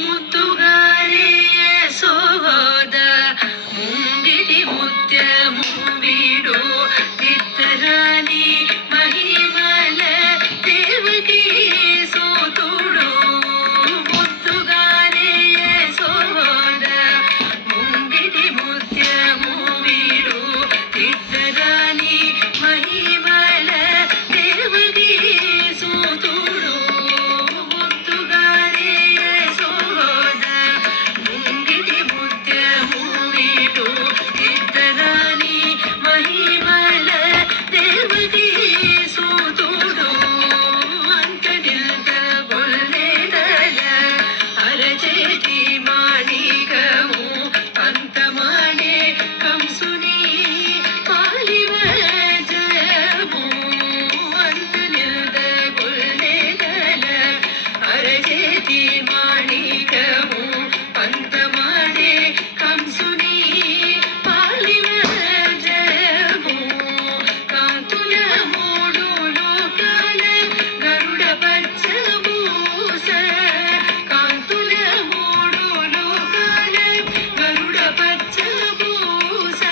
ముత్తుగారే యశోద ముంగిటి ముత్యము వీడు విత్తరాని మహిమల దేవకీ సూతుడు ముత్తుగారే యశోద ముంగిటి ముత్యము వీడు విత్తరాని మహిమల దేవకీ సూతుడు ముత్తుగారే యశోద ముంగిటి ముత్యము వీడు విత్తరాని మహిమల దేవకీ సూతుడు అంతనిల్త గొల్లెదల అరచేతి మాణికము అంతమాడే కంసుని పాలివజయము అంతనిల్త గొల్లెదల అరచేతి మాణికము అంతమాడే కంసుని పాలివజయము కాంతుల మూడు లోకాల గరుడ పచ్చభూష కాంతుల మూడు లోకాల గరుడ పచ్చభూష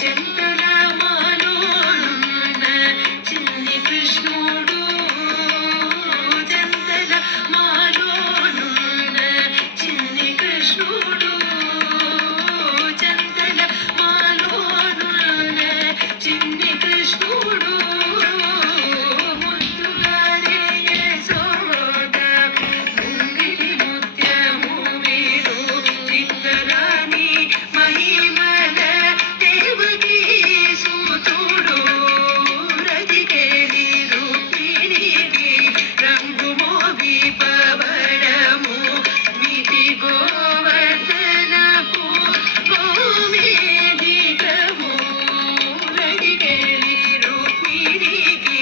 చింతల మాలోనున్న చిన్ని కృష్ణుడు చింతల మాలోనున్న చిన్ని కృష్ణుడు చింతల మాలోనున్న చిన్ని కృష్ణుడు ముత్తుగారే యశోద ముంగిటి ముత్యము వీడు చిత్తరాని మహిమల దేవకీ సూతుడు రతికేలి రుక్మిణికి రంగు మోగి పవడము మితి గోవర్ధనపు గోమేధికము రతికేలి రుక్మిణికి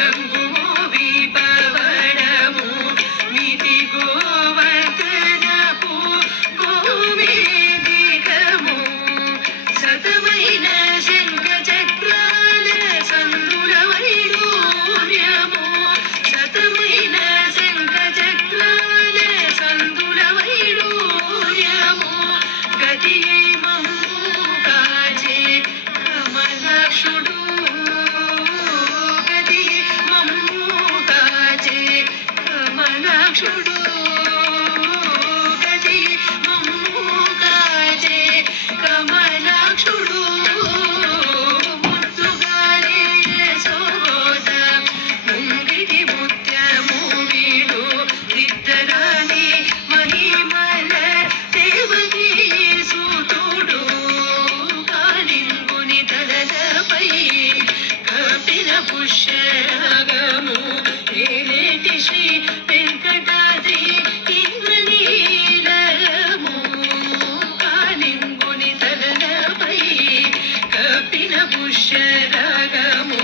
రంగు మోగి పవడము మితి గోవర్ధనపు గోమేధికము సతమైన శంఖ చక్రాల సందుల వైడూర్యము సతమైన శంఖ చక్రాల సందుల వైడూర్యము గతి మమ్ము కాచే కమలాక్షుడు గతి మమ్ము కాచే కమలాక్షుడు గతి మమ్ము కాచే కమలాక్షుడు ముత్తుగారే యశోద ముంగిటి ముత్యము వీడు విత్తరాని మహిమల దేవకీ సూతుడు కాళింగుని తలలపై కపిల పుష్యరాగము ఏలేటి శ్రీ వెంకటాద్రి ఇంద్రనీలము కాళింగుని తలలపై కపిల పుష్యరాగము